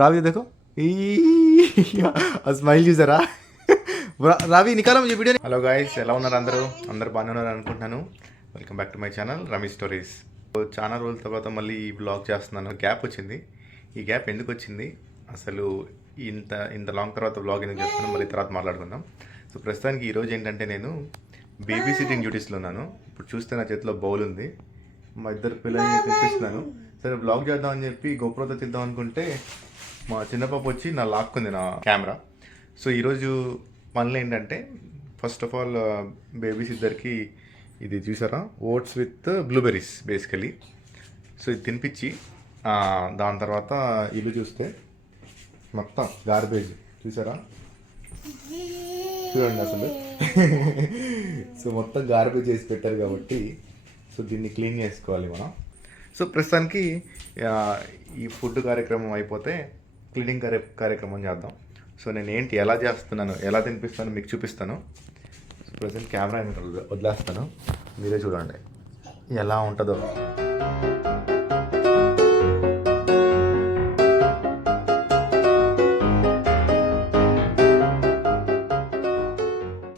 रावी देखो స్మైల్ చూసారా రావి నికాలం ఈ వీడియో. హలో గాయ్స్, ఎలా ఉన్నారు అందరూ బాగానే ఉన్నారు అనుకుంటున్నాను. Welcome back to my channel Ramesh stories. చాలా రోజుల తర్వాత మళ్ళీ ఈ బ్లాగ్ చేస్తున్నాను. గ్యాప్ వచ్చింది. ఈ గ్యాప్ ఎందుకు వచ్చింది, అసలు ఇంత లాంగ్ తర్వాత బ్లాగ్ ఎందుకు చేస్తున్నాను, మళ్ళీ తర్వాత మాట్లాడుకుందాం. సో ప్రస్తుతానికి ఈరోజు ఏంటంటే నేను బేబీ సిట్టింగ్ డ్యూటీస్లో ఉన్నాను. ఇప్పుడు చూస్తే నా చేతిలో బౌల్ ఉంది, మా ఇద్దరు పిల్లల్ని తెప్పిస్తున్నాను. సరే బ్లాగ్ చేద్దామని చెప్పి గోప్రోతో తీద్దాం అనుకుంటే మా చిన్న పాప వచ్చి నా లాక్కుంది నా కెమెరా. సో ఈరోజు పనులు ఏంటంటే, ఫస్ట్ ఆఫ్ ఆల్ బేబీస్ ఇద్దరికి ఇది చూసారా, oats with blueberries basically. So ఇది తినిపించి దాని తర్వాత ఇల్లు చూస్తే మొత్తం గార్బేజ్ చూసారా, చూడండి అసలు. సో మొత్తం గార్బేజ్ చేసి పెట్టారు కాబట్టి సో దీన్ని క్లీన్ చేసుకోవాలి మనం. సో ప్రస్తుతానికి ఈ ఫుడ్ కార్యక్రమం అయిపోతే క్లీనింగ్ కార్యక్రమం చేద్దాం. సో నేను ఏంటి ఎలా చేస్తున్నాను, ఎలా తినిపిస్తాను మీకు చూపిస్తాను. సో ప్రజెంట్ కెమెరా వదిలేస్తాను, మీరే చూడండి ఎలా ఉంటుందో.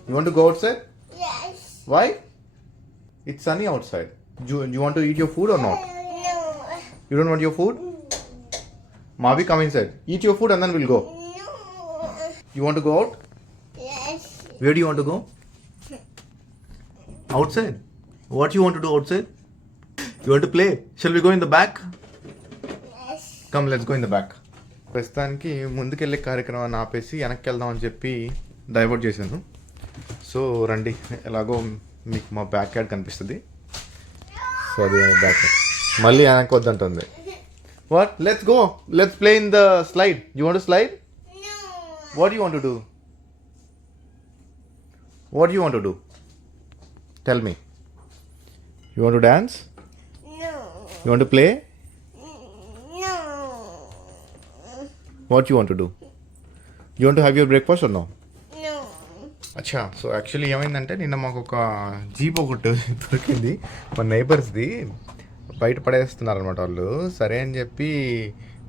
You want to go outside? Yes. Why? It's sunny outside. You want to eat your food or not? No. You don't want your food? Mavi, come inside. Eat your food and then we'll go. No. You want to go out? Yes. Where do you want to go? Outside. What you want to do outside? You want to play? Shall we go in the back? Yes. Come, let's go in the back. ప్రస్తుతానికి ముందుకెళ్ళే కార్యక్రమాన్ని ఆపేసి వెనక్కి వెళ్దామని చెప్పి divert చేశాను. So రండి, ఎలాగో మీకు మా బ్యాక్ యార్డ్ కనిపిస్తుంది. సో అది బ్యాక్ యార్డ్ మళ్ళీ వెనక్కి వద్దంటుంది. What? Let's go, let's play in the slide. You want to slide? No. What you want to do? What you want to do? Tell me. You want to dance? No. You want to play? No. What you want to do? You want to have your breakfast or no? No. అచ్చా. So actually ఏమైందంటే, నిన్న మాకు ఒక jeep ఒకటి దొరికింది మా నైబర్స్ది. బయట పడేస్తున్నారు అనమాట వాళ్ళు. సరే అని చెప్పి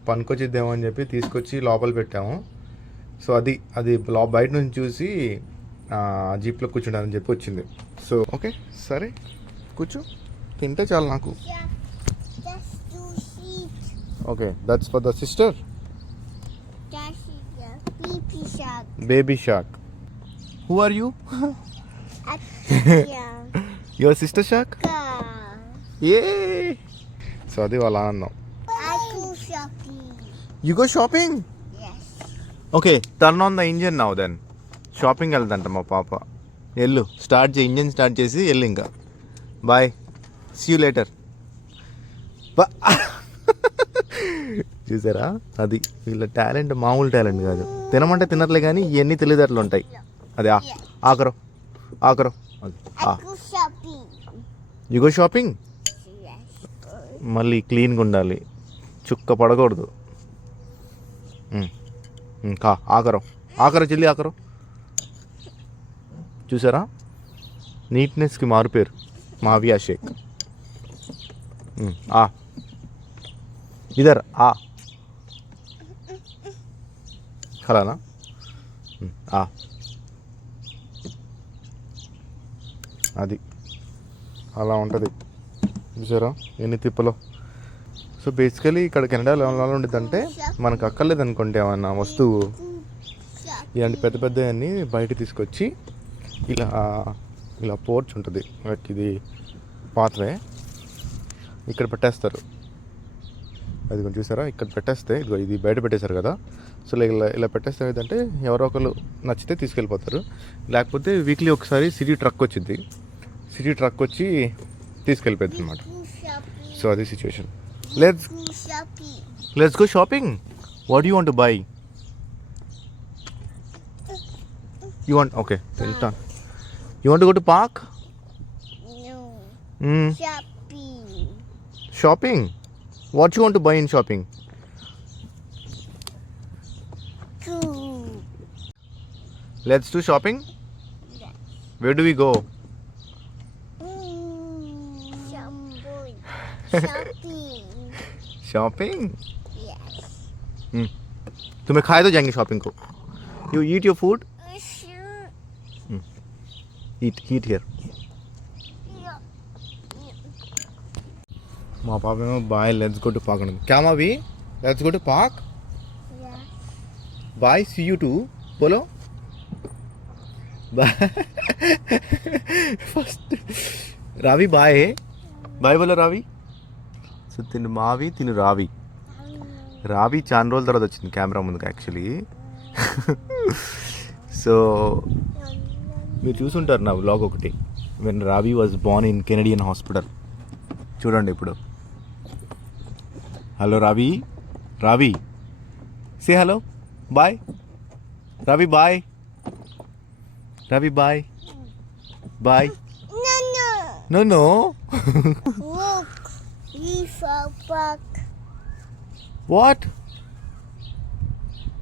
పనికొచ్చిద్దామో అని చెప్పి తీసుకొచ్చి లోపల పెట్టాము. సో అది బయట నుంచి చూసి జీప్లో కూర్చుంటానని చెప్పి వచ్చింది. సో ఓకే సరే కూర్చో, తింటే చాలు నాకు. Just to eat. Okay, that's for the sister. That's the baby shark. Baby shark. Who are you? Yeah. Your sister shark. ఏ. సో అది వాళ్ళ ఆనందం. I go shopping. You go shopping? Yes. Okay, turn on the engine now then. Shopping వెళ్దంట మా పాప. వెళ్ళు, start చేయి, engine start చేసి వెళ్ళు. ఇంకా బాయ్, సీ యూ లేటర్. చూసారా, అది వీళ్ళ టాలెంట్ మామూలు టాలెంట్ కాదు. తినమంటే తినట్లే కానీ ఇవన్నీ తెలియదట్లు ఉంటాయి. అది ఆకరో అది. I go shopping. You go shopping. Yes. మళ్ళీ క్లీన్గా ఉండాలి, చుక్క పడకూడదు. ఆకరో చెల్లి ఆకరో. చూసారా, నీట్నెస్కి మారుపేరు మావియా షేక్. ఇదర్ ఖలానా. అది అలా ఉంటుంది. చూసారా ఎన్ని తిప్పలో. సో బేసికలీ ఇక్కడ కెనడాలో ఎలా ఉండిద్దంటే, మనకు అక్కర్లేదు అనుకుంటే ఏమన్నా వస్తువు ఇలాంటి పెద్ద పెద్దవన్నీ బయట తీసుకొచ్చి ఇలా పోర్చ్ ఉంటుంది, ఇది పాత్వే, ఇక్కడ పెట్టేస్తారు. అది కొంచెం చూసారా, ఇక్కడ పెట్టేస్తే ఇదిగో ఇది బయట పెట్టేశారు కదా. సో ఇలా పెట్టేస్తే ఏంటంటే ఎవరో ఒకరు నచ్చితే తీసుకెళ్ళిపోతారు, లేకపోతే వీక్లీ ఒకసారి సిటీ ట్రక్ వచ్చింది. సిటీ ట్రక్ వచ్చి తీసుకెళ్ళిపోద్ది అనమాట. సో అది situation. Let's go shopping. What you want to buy? You want, okay వెళ్తాను. You want to go to park? No. Shopping. Shopping. What you want to buy in shopping? Food. Let's do shopping. Yes. Where do we go? Shopping. Shopping? Yes. तुम्हें खाए तो जाएंगे shopping को. You eat your food. Eat here. మా పాప ఏమో bye let's go to park అండి. क्या मावी let's go to park. Bye see you too बोलो. ఫస్ట్ రావి బాయ్ బాయ్ బోలో రావి. సో తిను మావి తిను రావి. రావి చాలా రోజుల తర్వాత వచ్చింది కెమెరా ముందుకు యాక్చువల్లీ. సో మీరు చూసుంటారు నా వ్లాగ్ ఒకటి, when Ravi was born in Canadian hospital. చూడండి ఇప్పుడు. Hello Ravi. Ravi say hello bye. Ravi bye. Ravi bye. Bye. No, no. No no. Look, we saw park. What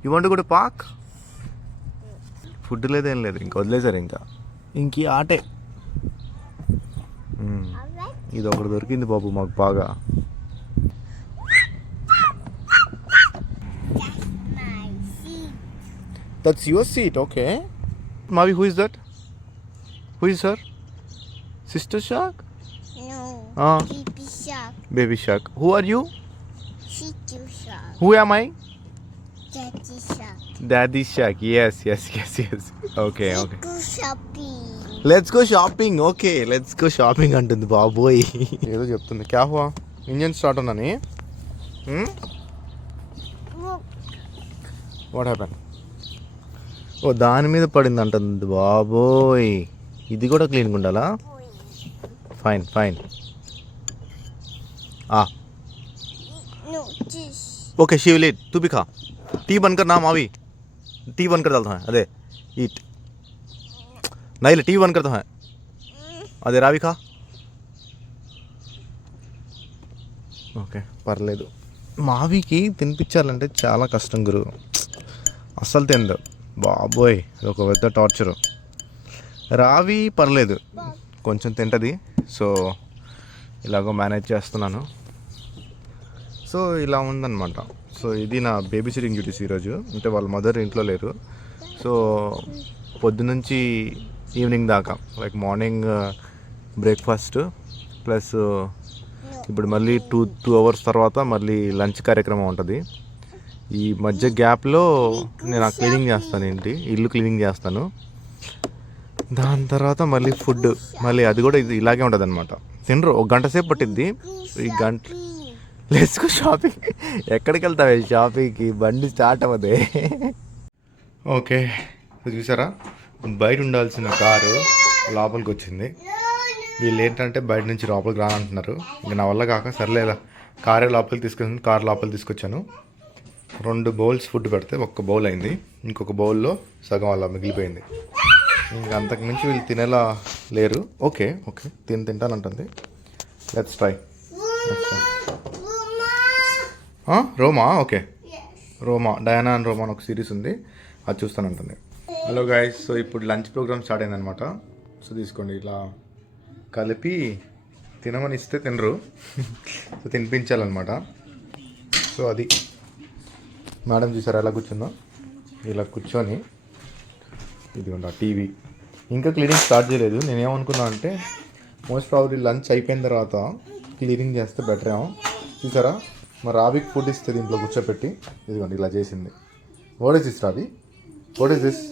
you want go to park. Food లేదేం లేదు, ఇంకా వదిలేసారు. ఇంక ఈ ఆటే. Alright. ఇది ఒకటి దొరికింది బాబు మాకు బాగా. My seat. That's your seat. Okay మావి. Who is that? Who is sir? Sister shark. No. Baby shark. Baby shark. Who are you? Chichu shark. Who am I? Daddy shark. Daddy shark. Yes yes yes yes. Okay okay. Go shopping. Let's go shopping. Okay let's go shopping అంటుంది బాబోయ్. ఏదో చెప్తుంది. క్యా హువా? Engine start ఉన్నాని. Look. What happen? ఓ దాని మీద పడింది అంటుంది బాబోయ్. ఇది కూడా క్లీన్గా ఉండాలా? Fine fine. No, this. Okay Shiv let तू भी खा. टी बनकर नाम आवी. टी बनकर डालता है अदे ईट. नहीं ले टी बनकर तो है అదే రావి ఖా. ఓకే పర్లేదు. మావికి తినిపించాలంటే చాలా కష్టం గురు. అస్సలు తిందు బాబోయ్. ఇది ఒక పెద్ద టార్చరు. రావి పర్లేదు కొంచెం తింటుంది. సో ఇలాగో మేనేజ్ చేస్తున్నాను. సో ఇలా ఉందన్నమాట. సో ఇది నా బేబీ సిట్టింగ్ డ్యూటీస్ ఈరోజు. అంటే వాళ్ళ మదర్ ఇంట్లో లేరు. సో పొద్దునుంచి ఈవినింగ్ దాకా లైక్ మార్నింగ్ బ్రేక్ఫాస్ట్ ప్లస్ ఇప్పుడు మళ్ళీ టూ అవర్స్ తర్వాత మళ్ళీ లంచ్ కార్యక్రమం ఉంటుంది. ఈ మధ్య గ్యాప్లో నేను ఆ క్లీనింగ్ చేస్తాను, ఏంటి ఇల్లు క్లీనింగ్ చేస్తాను. దాని తర్వాత మళ్ళీ ఫుడ్ మళ్ళీ అది కూడా ఇది ఇలాగే ఉంటుంది అనమాట. తినరు. ఒక గంట సేపు పట్టిద్ది. ఈ గంట లెట్స్ గో షాపింగ్. ఎక్కడికి వెళ్తావే షాపింగ్కి? బండి స్టార్ట్ అవ్వదే. ఓకే చూసారా, బయట ఉండాల్సిన కారు లోపలికి వచ్చింది. వీళ్ళు ఏంటంటే బయట నుంచి లోపలికి రానంటున్నారు. ఇంకా నా వల్ల కాక సర్లే కారే లోపలికి తీసుకొచ్చాను. కారు లోపలికి తీసుకొచ్చాను. 2 బౌల్స్ ఫుడ్ పెడితే 1 బౌల్ అయింది. ఇంకొక బౌల్లో సగం అలా మిగిలిపోయింది. ఇంకా అంతకు మించి వీళ్ళు తినేలా లేరు. ఓకే ఓకే తింటానంటుంది. Let's try. Roma. Okay Roma, Diana and Roma అని ఒక సిరీస్ ఉంది, అది చూస్తానంటుంది. Hello guys. సో ఇప్పుడు లంచ్ ప్రోగ్రామ్ స్టార్ట్ అయిందనమాట. సో తీసుకోండి, ఇలా కలిపి తినమని ఇస్తే తినరు. సో తినిపించాలన్నమాట. సో అది మేడం చూసారా ఎలా కూర్చుందో. ఇలా కూర్చొని ఇదిగోండి ఆ టీవీ. ఇంకా క్లీనింగ్ స్టార్ట్ చేయలేదు. నేనేమనుకున్నా అంటే మోస్ట్ ప్రాబబ్లీ లంచ్ అయిపోయిన తర్వాత క్లీనింగ్ చేస్తే బెటర్ ఏమో. చూసారా మరి రావికి ఫుడ్ ఇస్తే దీంట్లో కూర్చోపెట్టి ఇదిగోండి ఇలా చేసింది. What is this Ravi? What is this?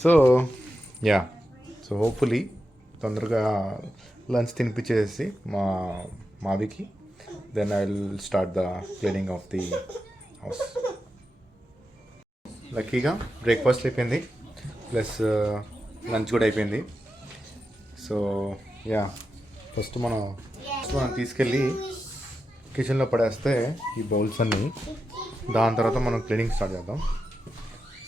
So yeah, so hopefully తొందరగా లంచ్ తినిపించేసి మావికి then I will start the cleaning of the house. లక్కీగా బ్రేక్ఫాస్ట్ అయిపోయింది, ప్లస్ లంచ్ కూడా అయిపోయింది. సో యా, ఫస్ట్ మనం తీసుకెళ్ళి కిచెన్లో పడేస్తే ఈ బౌల్స్ అన్నీ. దాని తర్వాత మనం క్లీనింగ్ స్టార్ట్ చేద్దాం.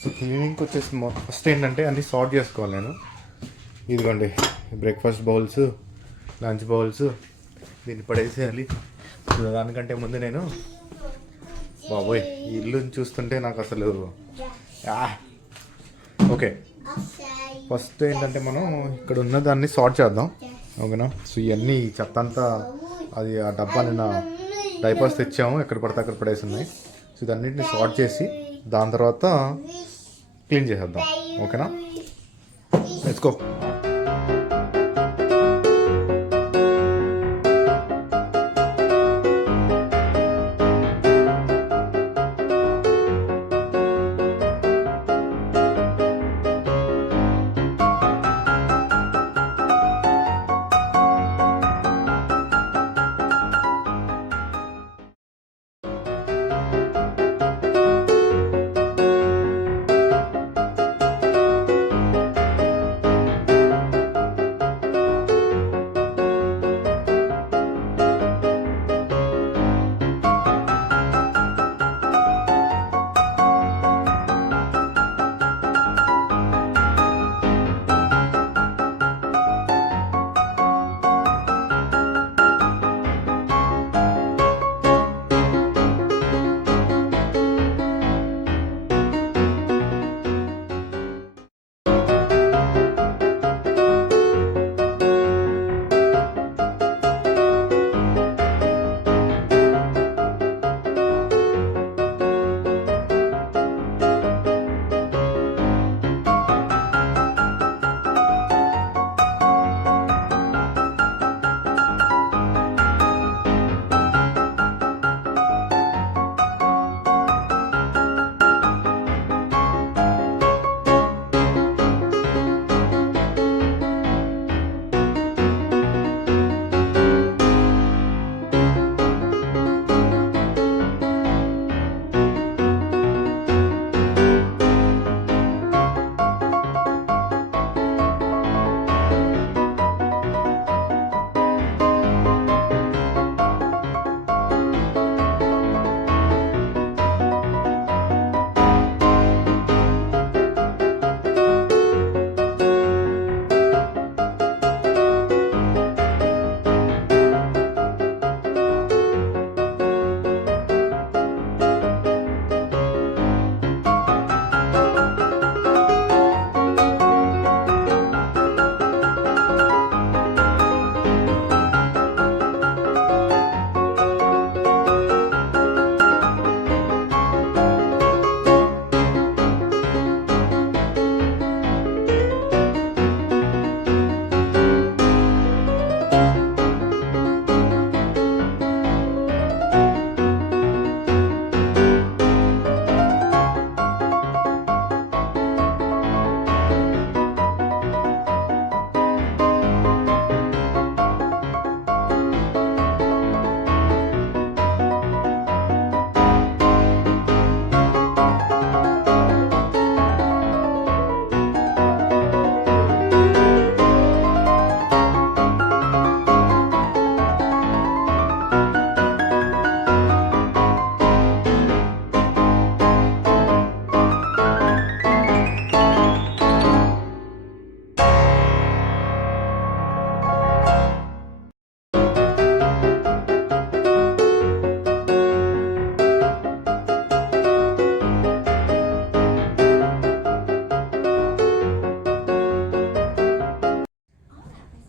సో క్లీనింగ్కి వచ్చేసి ఫస్ట్ ఏంటంటే అన్నీ సార్ట్ చేసుకోవాలి నేను. ఇదిగోండి బ్రేక్ఫాస్ట్ బౌల్స్, లంచ్ బౌల్స్, దీన్ని పడేసేయాలి. దానికంటే ముందు నేను బాబోయ్ ఈ ఇల్లు చూస్తుంటే నాకు అసలు ఓకే. ఫస్ట్ ఏంటంటే మనం ఇక్కడ ఉన్న దాన్ని సార్ట్ చేద్దాం, ఓకేనా? సో ఇవన్నీ చెత్త అంతా అది ఆ డబ్బా నిన్న డైపర్స్ తెచ్చాము, ఎక్కడ పడితే అక్కడ పడేసి ఉన్నాయి. సో ఇదన్నింటిని సార్ట్ చేసి దాని తర్వాత క్లీన్ చేసేద్దాం. ఓకేనా, లెట్స్ గో.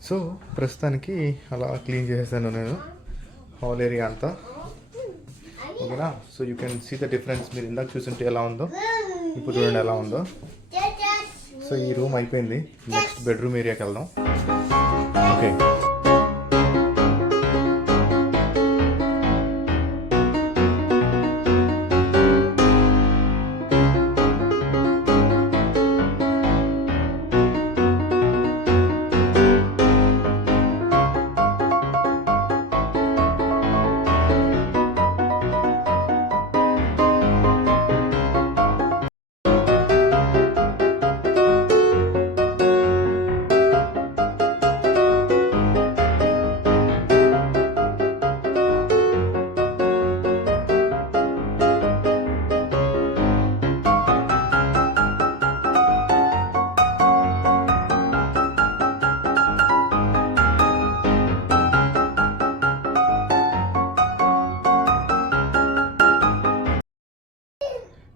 సో ప్రస్తుతానికి అలా క్లీన్ చేసేసాను నేను హాల్ ఏరియా అంతా. ఓకేనా, so you can see the difference. మీరు ఇందాక చూస్తుంటే ఎలా ఉందో ఇప్పుడు చూడండి ఎలా ఉందో. సో ఈ రూమ్ అయిపోయింది, నెక్స్ట్ బెడ్రూమ్ ఏరియాకి వెళ్దాం. ఓకే,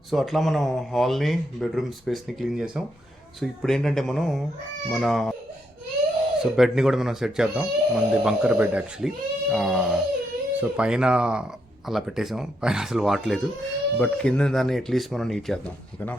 సో అట్లా మనం హాల్ని బెడ్రూమ్ స్పేస్ని క్లీన్ చేసాం. సో ఇప్పుడు ఏంటంటే మనం సో బెడ్ని కూడా మనం సెట్ చేద్దాం. మనది బంకర్ బెడ్ యాక్చువల్లీ. సో పైన అలా పెట్టేసాం, పైన అసలు వాడలేదు. బట్ కింద దాన్ని అట్లీస్ట్ మనం నీట్ చేద్దాం, ఓకేనా.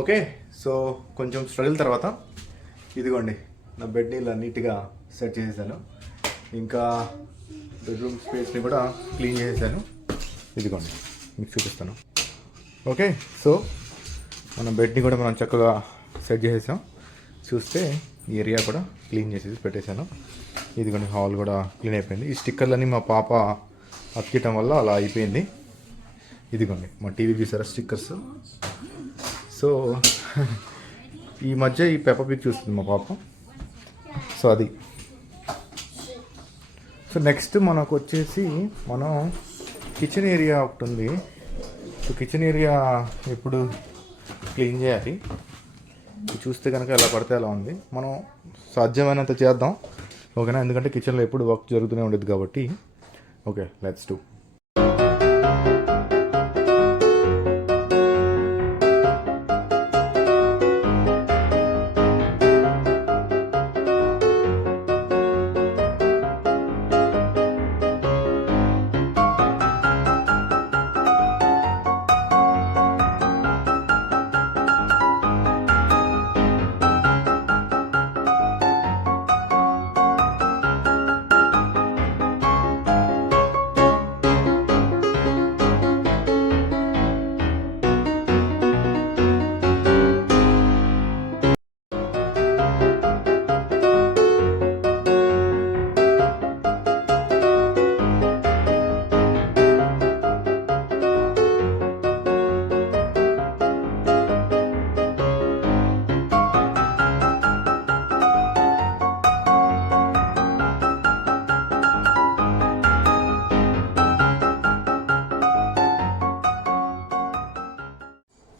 ఓకే, సో కొంచెం స్ట్రగుల్ తర్వాత ఇదిగోండి నా బెడ్ని ఇలా నీట్గా సెట్ చేసేసాను. ఇంకా బెడ్రూమ్ స్పేస్ని కూడా క్లీన్ చేసేసాను. ఇదిగోండి మీకు చూపిస్తాను. ఓకే, సో మన బెడ్ని కూడా మనం చక్కగా సెట్ చేసేసాం. చూస్తే ఈ ఏరియా కూడా క్లీన్ చేసేసి పెట్టేశాను. ఇదిగోండి హాల్ కూడా క్లీన్ అయిపోయింది. ఈ స్టిక్కర్లన్నీ మా పాప అతికియటం వల్ల అలా అయిపోయింది. ఇదిగోండి మా టీవీ చూసారా స్టిక్కర్స్. సో ఈ మధ్య ఈ పెప్పర్ పిగ్ చూస్తుంది మా పాప. సో అది. సో నెక్స్ట్ మనకు వచ్చేసి మనం కిచెన్ ఏరియా ఒకటి ఉంది. సో కిచెన్ ఏరియా ఎప్పుడు క్లీన్ చేయాలి. చూస్తే కనుక ఎలా పడితే అలా ఉంది. మనం సాధ్యమైనంత చేద్దాం, ఓకేనా. ఎందుకంటే కిచెన్లో ఎప్పుడు వర్క్ జరుగుతూనే ఉండేది కాబట్టి. Okay, let's do.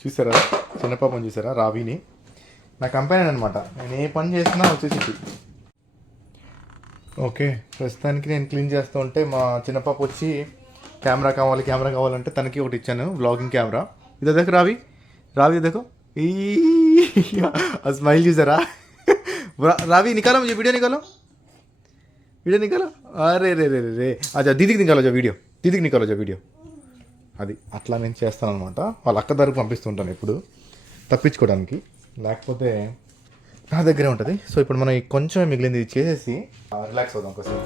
చూసారా చిన్న పాపని చూసారా, రావిని. నా కంపెనీ అనమాట. నేను ఏ పని చేసినా వచ్చేసి. ఓకే, ప్రస్తుతానికి నేను క్లీన్ చేస్తూ ఉంటే మా చిన్న పాప వచ్చి కెమెరా కావాలంటే తనకి ఒకటి ఇచ్చాను, వ్లాగింగ్ కెమెరా. ఇదే దగ్గర రావి దగ్గర ఈ స్మైల్ చూసారా. రావి నికాలో मुझे वीडियो निकालो. అరే రే రే రే అచ్చా దీదికి నికాలో వీడియో. అది అట్లా నేను చేస్తాను అనమాట. వాళ్ళ అక్క దగ్గరకు పంపిస్తుంటాను ఎప్పుడు తప్పించుకోవడానికి, లేకపోతే నా దగ్గరే ఉంటుంది. సో ఇప్పుడు మనం కొంచెం మిగిలింది చేసేసి రిలాక్స్ అవుదాం ఒకసారి.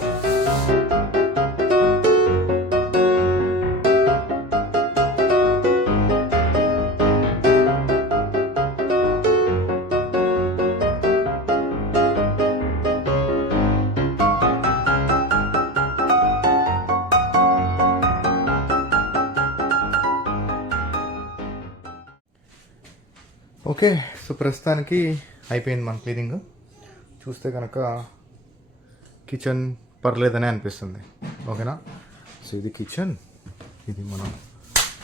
ఓకే, సో ప్రస్తుతానికి అయిపోయింది మన క్లీనింగ్. చూస్తే కనుక కిచెన్ పర్లేదనే అనిపిస్తుంది, ఓకేనా. సో ఇది కిచెన్, ఇది మన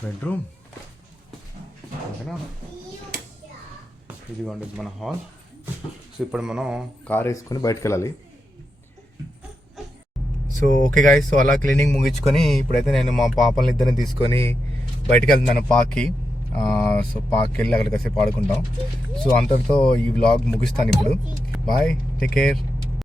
బెడ్రూమ్, ఓకేనా. ఇదిగోండి మన హాల్. సో ఇప్పుడు మనం కార్ వేసుకొని బయటకు వెళ్ళాలి. సో ఓకే గాయ్స్, సో అలా క్లీనింగ్ ముగించుకొని ఇప్పుడైతే నేను మా పాపల్ని ఇద్దరిని తీసుకొని బయటకు వెళ్తున్నాను పార్క్కి. సో పార్క్కి వెళ్ళి అక్కడ కాసేపు ఆడుకుంటాం. సో అంతటితో ఈ వ్లాగ్ ముగిస్తాను ఇప్పుడు. Bye, take care.